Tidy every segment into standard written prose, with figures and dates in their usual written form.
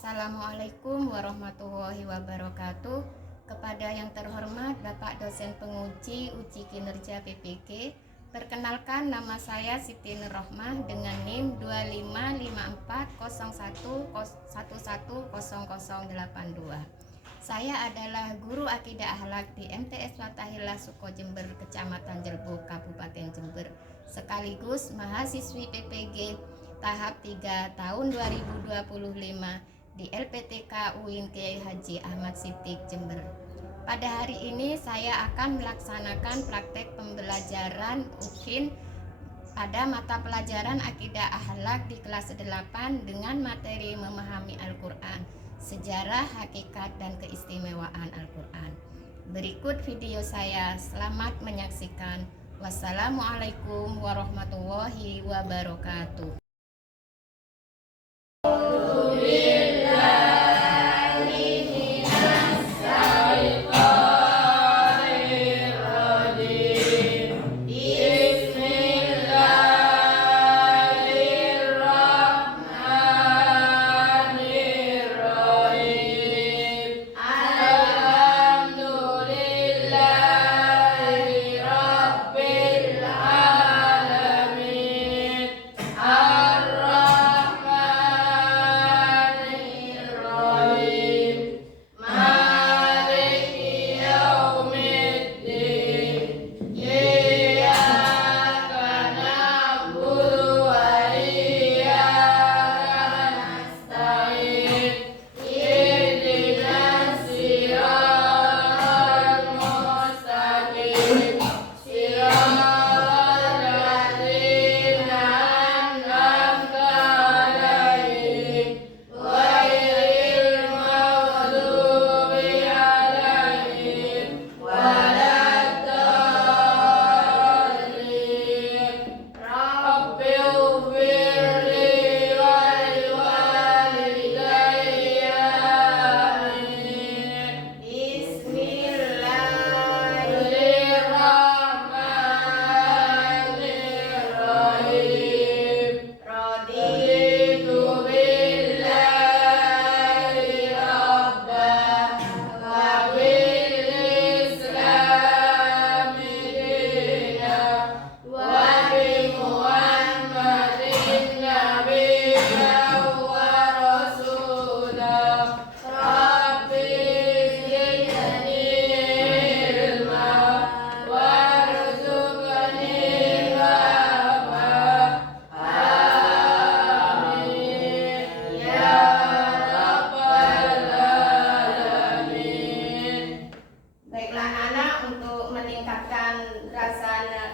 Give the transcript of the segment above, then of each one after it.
Assalamualaikum warahmatullahi wabarakatuh. Kepada yang terhormat Bapak Dosen Penguji Uji Kinerja PPG, perkenalkan nama saya Siti Nurrohmah dengan NIM 255401110082. Saya adalah guru akidah akhlak di MTS Fathahillah Suko Jember, Kecamatan Jelbo, Kabupaten Jember, sekaligus mahasiswi PPG tahap 3 tahun 2025 di LPTK UIN Kiai Haji Ahmad Siddiq Jember. Pada hari ini saya akan melaksanakan praktek pembelajaran UKIN pada mata pelajaran akidah akhlak di kelas 8 dengan materi memahami Al-Quran, sejarah, hakikat, dan keistimewaan Al-Quran. Berikut video saya, selamat menyaksikan. Wassalamualaikum warahmatullahi wabarakatuh.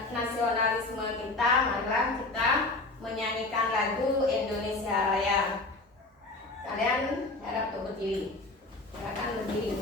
Nasionalisme kita, marilah kita menyanyikan lagu Indonesia Raya. Kalian harap untuk berdiri, silakan berdiri.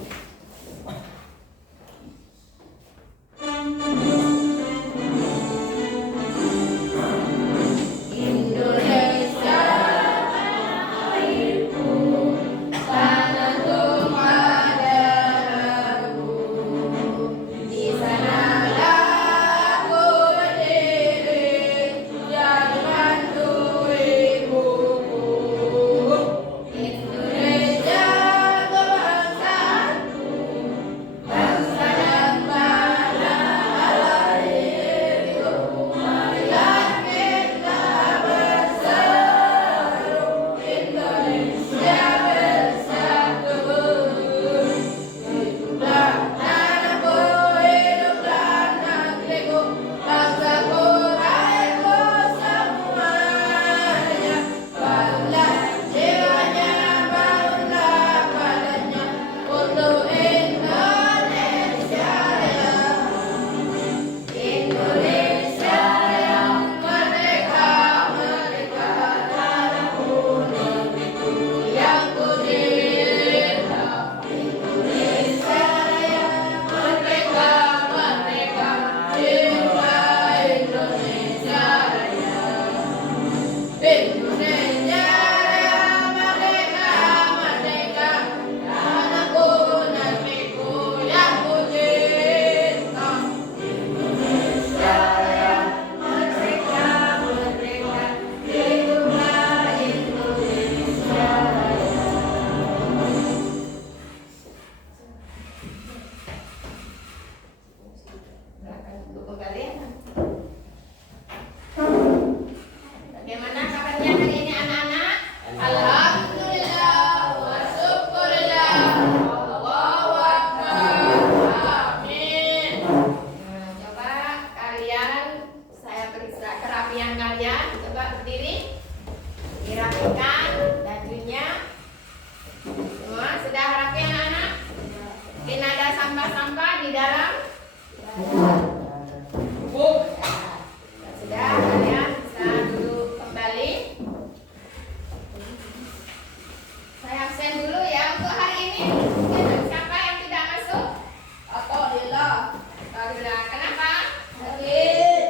sampah-sampah di dalam bubuk. Sudah, kalian bisa duduk kembali. Saya absen dulu ya untuk hari ini. Mungkin siapa yang tidak masuk? Alhamdulillah. Alhamdulillah. Kenapa? Sakit.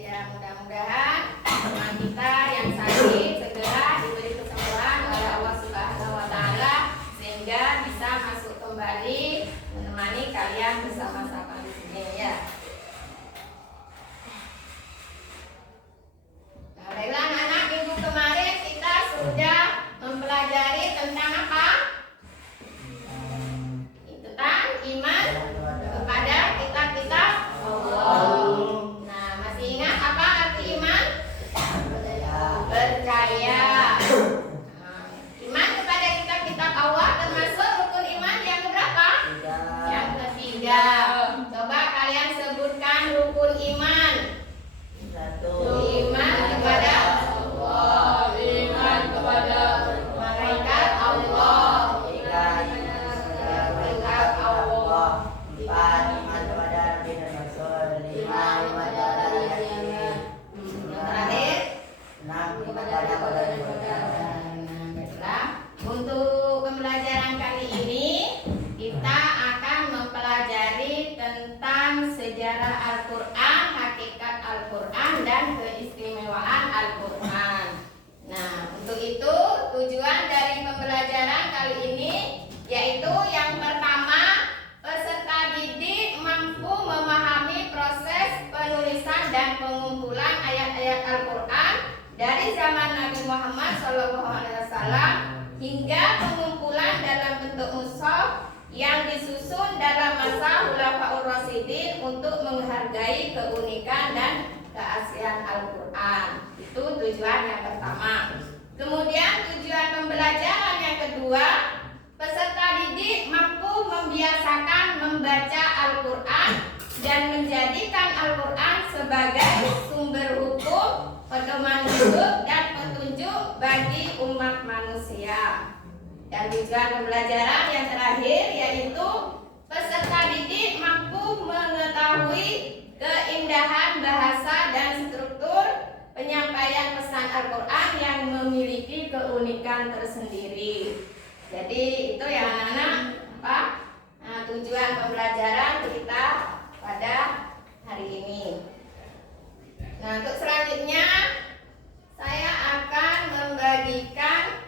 Ya, mudah-mudahan teman kita yang sakit segera diberi kesembuhan oleh Allah Subhanahu wa taala sehingga bisa masuk kembali menemani kalian bersama-sama di sini ya. Nah, baiklah anak-anak, minggu kemarin kita sudah mempelajari tentang apa? Tentang iman kepada kitab-kitab Allah. Nah, masih ingat apa arti iman? Percaya. Nah, iman kepada kitab-kitab Allah termasuk rukun iman yang keberapa? Yang ketiga. Coba kalian sebutkan rukun iman. Iman kepada Allah, iman kepada malaikat Allah, iman kepada Allah, iman kepada Nabi dan Rasul, iman kepada Rasulullah. Terakhir, enam kepada saudara-saudara. nah, baiklah. Untuk pembelajaran kali ini kita akan mempelajari tentang sejarah Al-Quran, hakikat Al-Quran, dan keistimewaan Al-Quran. Nah, untuk itu tujuan dari pembelajaran kali ini yaitu yang pertama, peserta didik mampu memahami proses penulisan dan pengumpulan ayat-ayat Al-Quran dari zaman Nabi Muhammad SAW hingga pengumpulan dalam bentuk mushaf yang disusun dalam masa Khulafaur Rasyidin untuk menghargai keunikan dan keaslian Al-Quran. Itu tujuan yang pertama. Kemudian tujuan pembelajaran yang kedua, peserta didik mampu membiasakan membaca Al-Quran dan menjadikan Al-Quran sebagai sumber hukum, pedoman hidup, dan petunjuk bagi umat manusia. Dan tujuan pembelajaran yang terakhir yaitu peserta didik mampu mengetahui keindahan bahasa dan struktur penyampaian pesan Al-Quran yang memiliki keunikan tersendiri. Jadi itu ya anak-anak apa? Nah, tujuan pembelajaran kita pada hari ini. Nah, untuk selanjutnya saya akan membagikan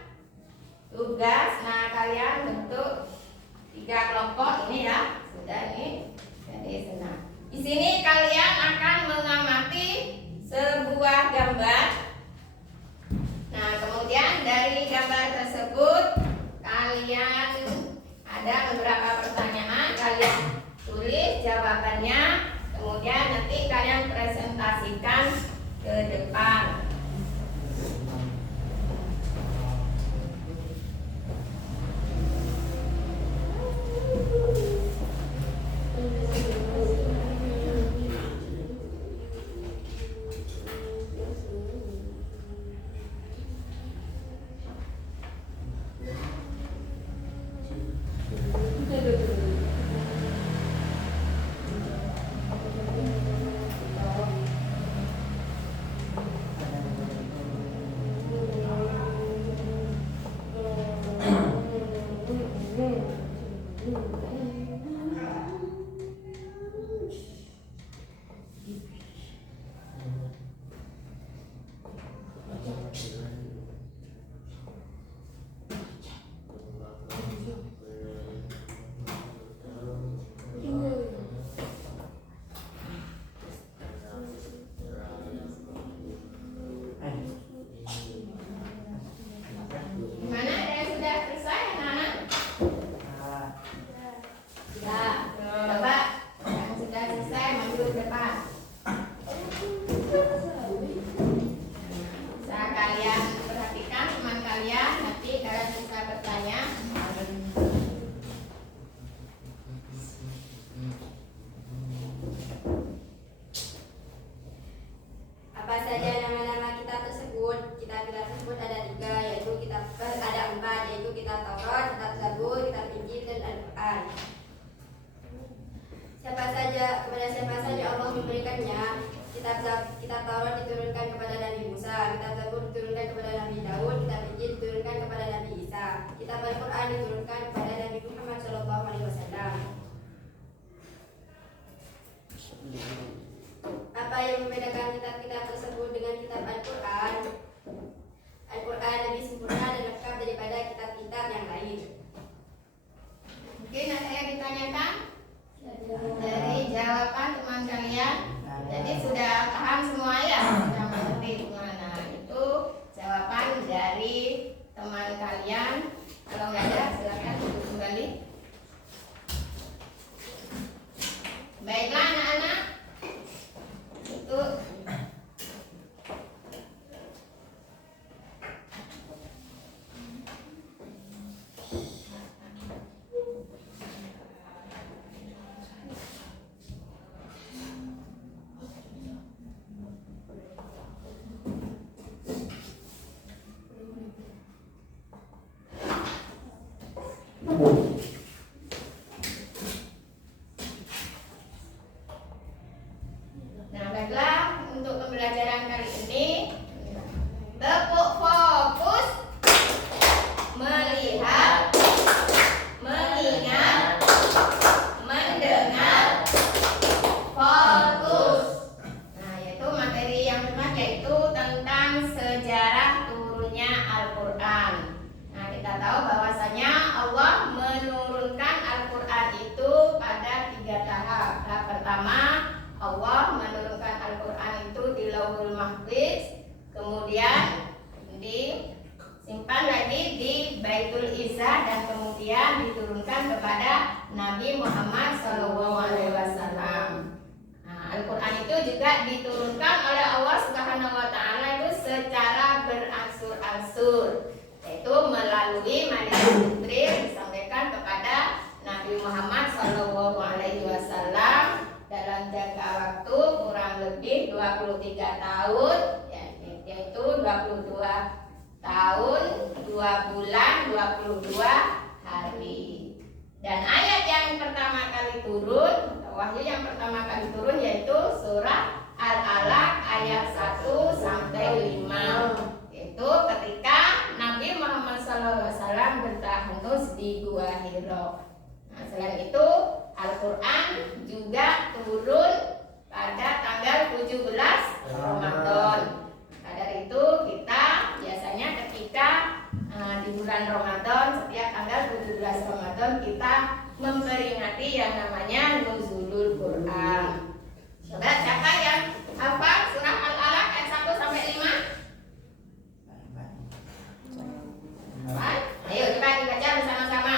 tugas. Nah, kalian bentuk 3 kelompok ini ya. Sudah ini. Jadi senang. Di sini kalian akan mengamati sebuah gambar. Nah, kemudian dari gambar tersebut kalian ada beberapa pertanyaan, kalian tulis jawabannya. Kemudian nanti kalian presentasikan ke depan. kepada siapa saja Allah memberikannya. Kitab Taurat diturunkan kepada Nabi Musa, kitab Zabur diturunkan kepada Nabi Daud, kitab Injil diturunkan kepada Nabi Isa, kitab Al-Quran diturunkan kepada Nabi Muhammad SAW. Apa yang membedakan kitab-kitab tersebut dengan kitab Al-Quran? Al-Quran lebih sempurna dan lengkap daripada kitab-kitab yang lain. Mungkin ada yang ditanyakan dari jawaban teman kalian. Jadi sudah paham semua ya, sudah mengerti mana itu jawaban dari teman kalian. Kalau nggak ada silakan duduk kembali. Baiklah anak-anak, itu nah, baiklah untuk pembelajaran kali ini tepuk fokus, melihat, mengingat, mendengar, fokus. Nah, yaitu materi yang pertama yaitu tentang sejarah turunnya Al-Quran. Nah, kita tahu bahwasanya Allah menurunkan Al-Quran itu pada 3 tahap. Tahap pertama, Allah menurunkan Al-Quran itu di Lauhul Mahfuz, kemudian disimpan lagi di Baitul Izzah, dan kemudian diturunkan kepada Nabi Muhammad SAW. Nah, Al-Quran itu juga diturunkan oleh Allah Subhanahu Wa Taala itu secara berangsur-angsur, yaitu melalui malaikat Jibril disampaikan kepada Nabi Muhammad SAW dalam jangka waktu kurang lebih 23 tahun, yaitu 22 tahun, 2 bulan, 22 hari. Dan ayat yang pertama kali turun, wahyu yang pertama kali turun yaitu surah Al-Alaq ayat 1 sampai 5. Itu ketika Nabi Muhammad SAW bertahanus di Gua Hiro. Nah, selain itu Al-Quran juga turun pada tanggal 17 Ramadan. Dari itu kita biasanya ketika di bulan Ramadan, setiap tanggal 17 Ramadan kita memperingati yang namanya Nuzulul Quran. Coba siapa yang hafal surah Al-Alaq ayat 1 sampai 5? Ayo coba dibaca bersama-sama.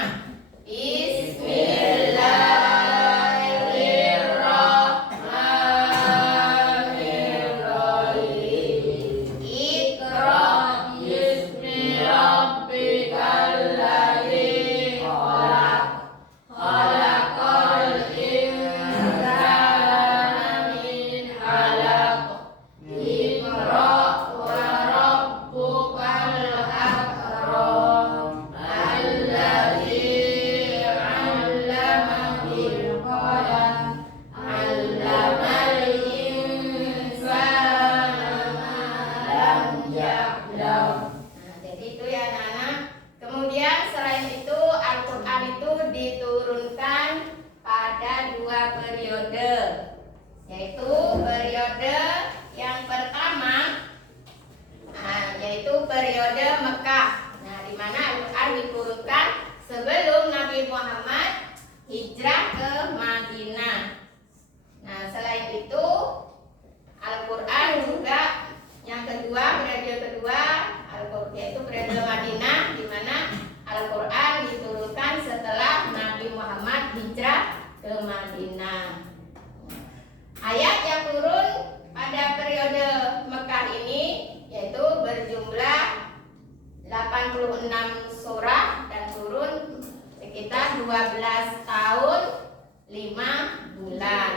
Bismillahirrahmanirrahim. Iqra bismi rabbikal ladzi khalaq. Khalaqal insana min 'alaq. Iqra wa rabbukal akram. Alladzi 'allama bil qalam. 'Allamal insana ma lam ya'lam. Nah, jadi itu ya anak-anak. Kemudian selain itu Al-Quran itu diturunkan pada 2 periode, yaitu periode yang pertama yaitu periode Mekah. Nah, di mana Al-Quran diturunkan sebelum Nabi Muhammad hijrah ke Madinah. Nah, selain itu Al-Quran juga yang kedua, periode kedua yaitu periode Madinah, di mana Al-Quran diturunkan setelah Nabi Muhammad hijrah ke Madinah. Ayat yang turun pada periode Mekah ini yaitu berjumlah 86 surah dan turun sekitar 12 tahun 5 bulan.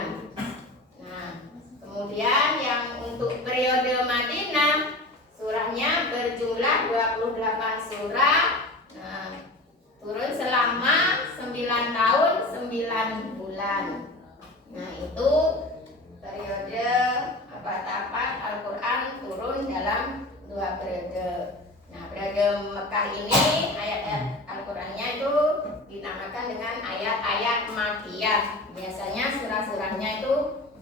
Nah, kemudian yang untuk periode Madinah surahnya berjumlah 28 surah. Nah, turun selama 9 tahun 9 bulan. Nah, itu periode tahapan Al-Quran turun dalam 2 periode. Nah, periode Mekah ini ayat-ayat Al-Qurannya itu dinamakan dengan ayat-ayat Makkiyah. Biasanya surah-surahnya itu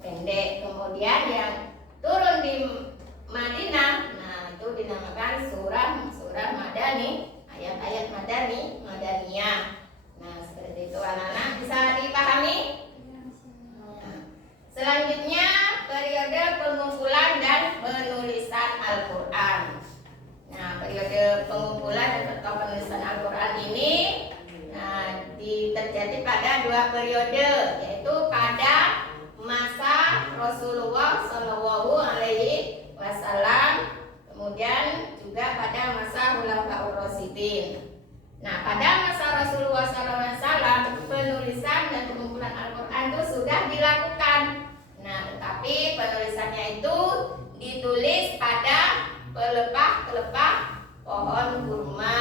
pendek. Kemudian yang turun di Madinah, nah itu dinamakan surah Madani, ayat-ayat Madaniyah. Nah, seperti itu anak-anak, bisa dipahami? Nah, selanjutnya periode pengumpulan dan penulisan Al-Quran. Nah, periode pengumpulan atau penulisan Al-Quran ini terjadi pada 2 periode, yaitu pada masa Rasulullah Shallallahu Alaihi Wasallam, kemudian juga pada masa Khulafaur Rasyidin. Nah, pada masa Rasulullah SAW penulisan dan pengumpulan Al-Quran itu sudah dilakukan. Nah, tetapi penulisannya itu ditulis pada pelepah pohon kurma,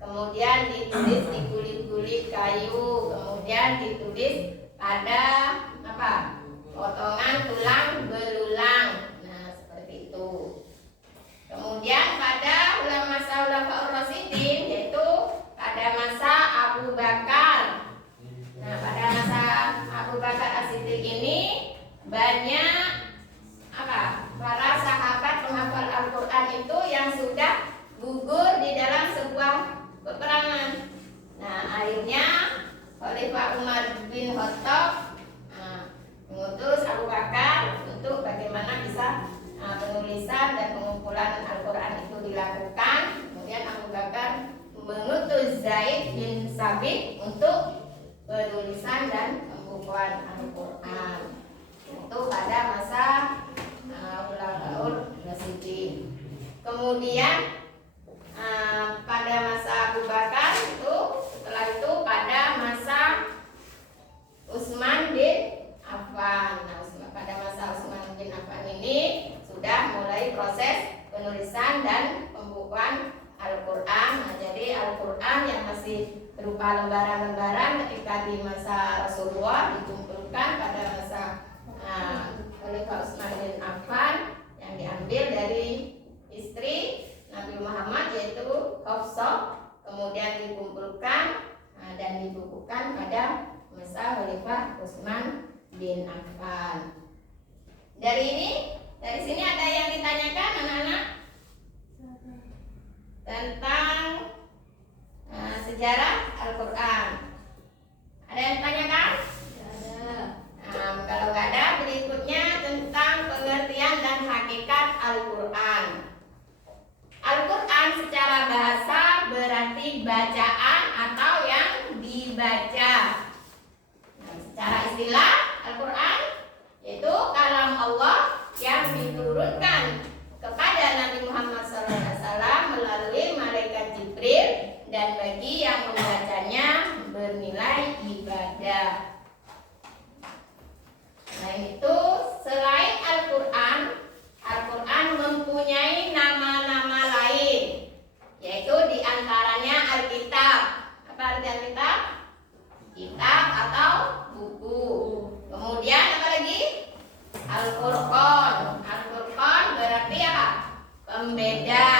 kemudian ditulis di kulit-kulit kayu, kemudian ditulis pada potongan tulang belulang. Nah, seperti itu. Kemudian pada masa Khulafaur Rasyidin, yaitu pada masa Abu Bakar. Nah, pada masa Abu Bakar As-Siddiq ini banyak para sahabat penghafal Al-Quran itu yang sudah gugur di dalam sebuah peperangan. Nah, akhirnya Khalifah Umar bin Khattab mengutus Abu Bakar untuk bagaimana bisa penulisan dan pengumpulan Al-Quran itu dilakukan. Kemudian Abu Bakar mengutus Zaid bin Sabit untuk penulisan dan pembukuan Al-Quran. Itu pada masa Khulafaur Rasyidin. Kemudian pada masa Abu Bakar itu, setelah itu pada masa Utsman bin Affan. Nah, pada masa Utsman bin Affan ini sudah mulai proses penulisan dan pembukuan Al-Quran. Nah, jadi Al-Quran yang masih berupa lembaran-lembaran ketika di masa Rasulullah dikumpulkan pada masa Khalifah Utsman bin Affan yang diambil dari istri Nabi Muhammad, yaitu Hafsah, kemudian dikumpulkan dan dibukukan pada masa Khalifah Utsman bin Affan. Dari sini ada yang ditanyakan anak-anak tentang sejarah Al-Quran. Ada yang ditanyakan? Kalau nggak ada, berikutnya tentang pengertian dan hakikat Al-Quran. Al-Quran secara bahasa berarti bacaan atau yang dibaca. Nah, secara istilah Al-Quran yaitu kalam Allah yang diturunkan kepada Nabi Muhammad SAW melalui malaikat Jibril, dan bagi yang membacanya bernilai ibadah. Nah, itu selain Al-Quran mempunyai nama-nama lain, yaitu diantaranya Alkitab. Apa arti Alkitab? Kitab atau buku. Kemudian apa lagi? Al-Furqan. Al-Furqan berarti apa? Pembeda.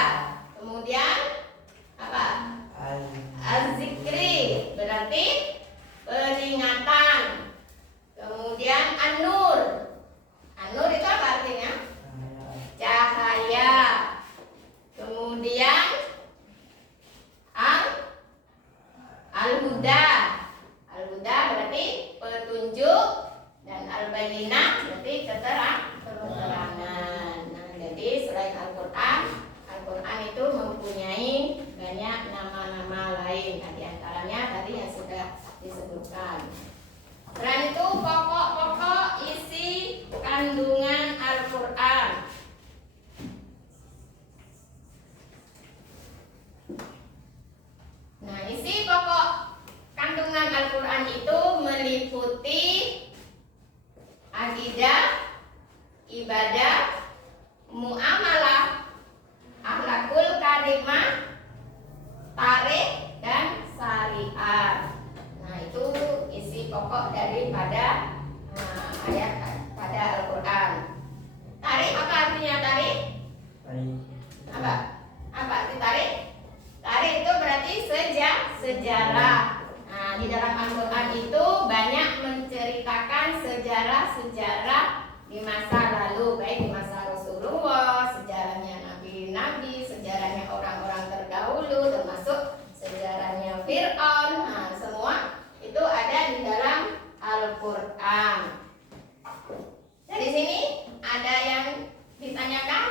Kemudian apa? Az-Zikri berarti peringatan. Kemudian An-Nur. An-Nur itu apa artinya? Cahaya. Kemudian Al-Huda. Al-Huda berarti petunjuk, dan Al-Bayyinah berarti keterangan. Nah, jadi selain Al-Quran itu mempunyai banyak nama-nama lain. Nah, di antaranya tadi yang sudah disebutkan. Selain itu pokok-pokok isi kandungan Al-Quran. Nah, isi pokok kandungan Al-Quran itu meliputi akidah, ibadah, muamalah, akhlakul karimah, tarikh, dan syariat. Nah, itu isi pokok daripada ayat pada Al-Quran. Tarik apa artinya tarik? Apa? Apa arti tarik? Tarik itu berarti sejarah. Nah, di dalam Al-Quran itu banyak menceritakan sejarah-sejarah di masa lalu, baik di masa Rasulullah, sejarahnya nabi-nabi, sejarahnya orang-orang terdahulu, termasuk sejarahnya Fir'aun. Nah, semua itu ada di dalam Al-Quran. Dari sini ada yang ditanyakan?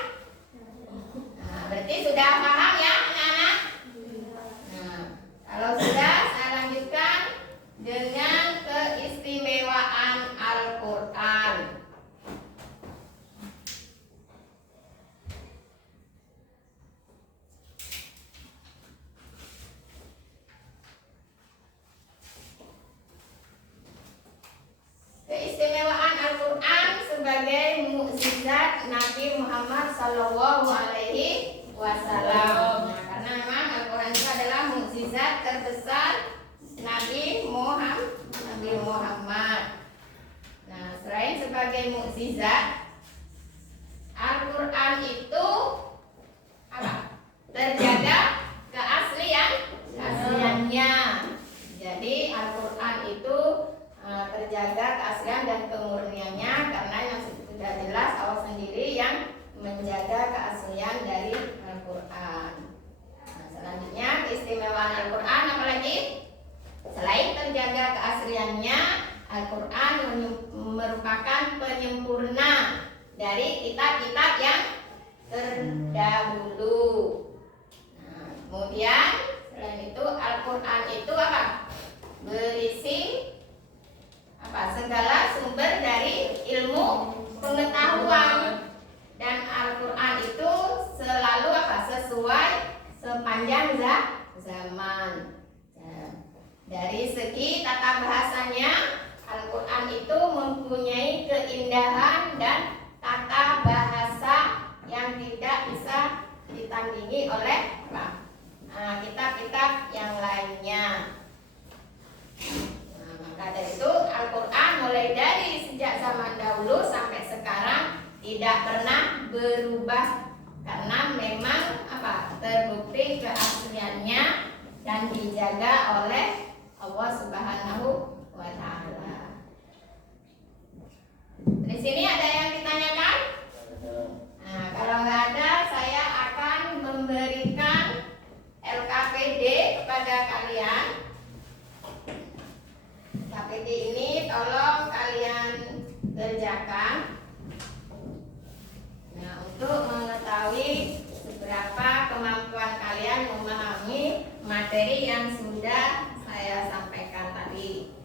Nah, berarti sudah paham ya anak-anak? Nah, kalau sudah, saya lanjutkan dengan keistimewaan Al-Quran. Keistimewaan Al-Quran sebagai mukjizat Nabi Muhammad Sallallahu Alaihi Wasallam. Nah, karena memang Al-Quran itu adalah mukjizat terbesar Nabi Muhammad. Nah, selain sebagai mukjizat, Al-Quran itu apa? Terjaga keasliannya. Jadi Al-Quran itu terjaga keaslian dan kemurniannya, karena yang sudah jelas Allah sendiri yang menjaga keaslian dari Al-Quran. Nah, selanjutnya keistimewaan Al-Quran apalagi? Selain terjaga keasliannya, Al-Quran merupakan penyempurna dari kitab-kitab yang terdahulu. Nah, kemudian selain itu Al-Quran itu apa? Berisi segala sumber dari ilmu pengetahuan, dan Al-Quran itu selalu sesuai sepanjang zaman. Dari segi tata bahasanya, Al-Quran itu mempunyai keindahan dan tata bahasa yang tidak bisa ditandingi oleh kitab-kitab yang lainnya. Maka dari itu Al-Quran mulai dari sejak zaman dahulu sampai sekarang tidak pernah berubah, karena memang terbukti keasliannya dan dijaga oleh Allah Subhanahu wa Ta'ala. Di sini ada yang ditanyakan? Nah, kalau nggak ada, saya akan memberikan LKPD kepada kalian. LKPD ini tolong kalian kerjakan. Nah, untuk mengetahui seberapa kemampuan kalian memahami materi yang sudah saya sampaikan tadi.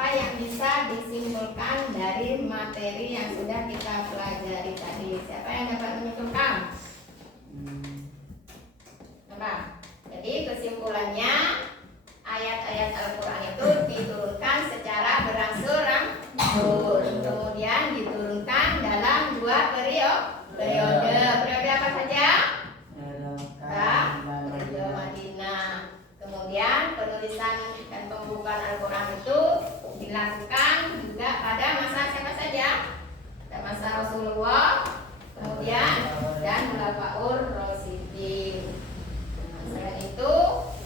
apa yang bisa disimpulkan dari materi yang sudah kita pelajari tadi? Siapa yang dapat menyimpulkan? Apa? Jadi kesimpulannya ayat-ayat Al-Quran itu diturunkan secara berangsur-angsur, kemudian diturunkan dalam 2 periode. Periode apa saja? Periode Madinah. Kemudian penulisan dan pembukaan Al-Quran itu dilakukan juga pada masa siapa saja? Pada masa Rasulullah, kemudian dan Khulafaur Rasyidin. Selain itu,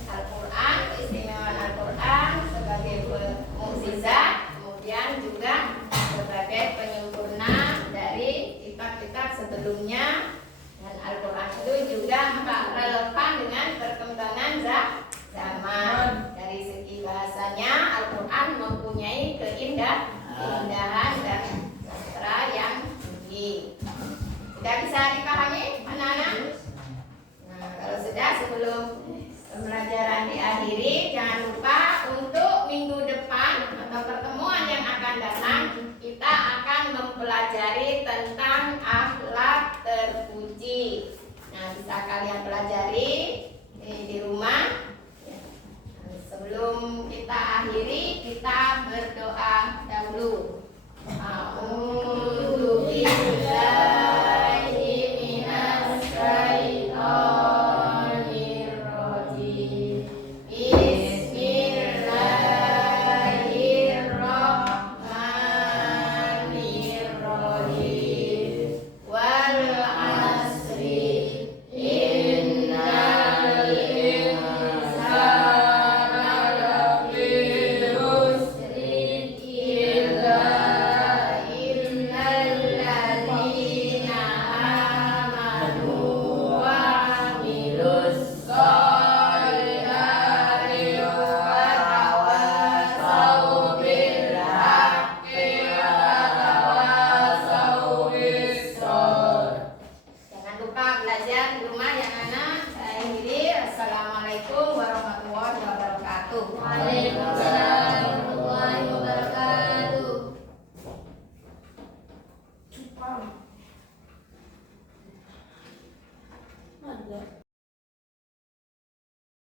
Al-Quran, keistimewaan Al-Quran sebagai mukjizat, kemudian juga sebagai penyempurna dari kitab-kitab sebelumnya, dan Al-Quran itu juga relevan dengan perkembangan zaman. Dari segi bahasanya, Al-Quran mempunyai keindahan dan sastra yang tinggi. Sudah bisa dipahami, anak-anak? Nah, kalau sudah, sebelum pembelajaran diakhiri, jangan lupa untuk minggu depan atau pertemuan yang akan datang, kita akan mempelajari tentang akhlak terpuji. Nah, bisa kalian pelajari di rumah. Sebelum kita akhiri,